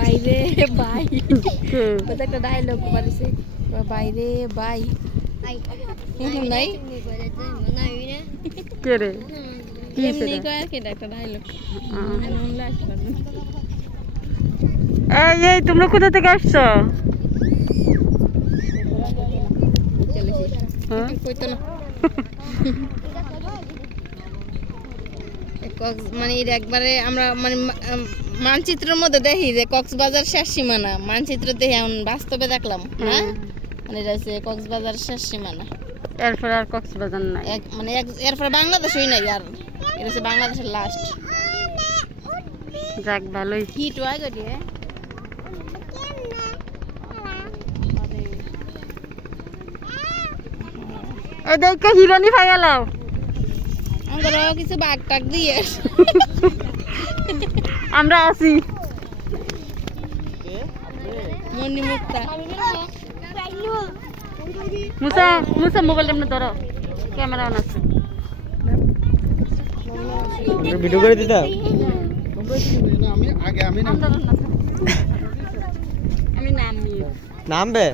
বাইরে বাই একটা ডায়লগ বলেছে বাইরে বাই নাই কে রে এমনি কয় কি একটা ডায়লগ এই এই তোমরা কোথা থেকে আসছো? মানে একবারে আমরা মানে মানচিত্রের মধ্যে দেখি যে কক্সবাজার শেষ সীমানা, মানচিত্র দেখে এখন বাস্তবে দেখলাম না, মানে এটা হচ্ছে কক্সবাজার শেষ সীমানা, এরপর আর কক্সবাজার নাই, মানে এরপর বাংলাদেশই নাই আর, এটা হচ্ছে বাংলাদেশের লাস্ট। যাক ভালোই। কি টয় গটি এই দেখে হিরোনি পাই গেলাম আমরা কিছু বাগ টাক দিয়ে আমরা আছি মনি মুক্তা মুসা মুসা মোবাইল এমনি ধরো, ক্যামেরা অন আছে, ভিডিও করে দিতাম। আমি নাম নিয়ে নামবে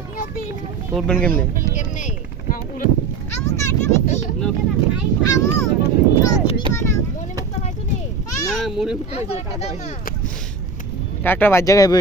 উঠবেন কেমনি? একটা বাচ্চা খাইবে।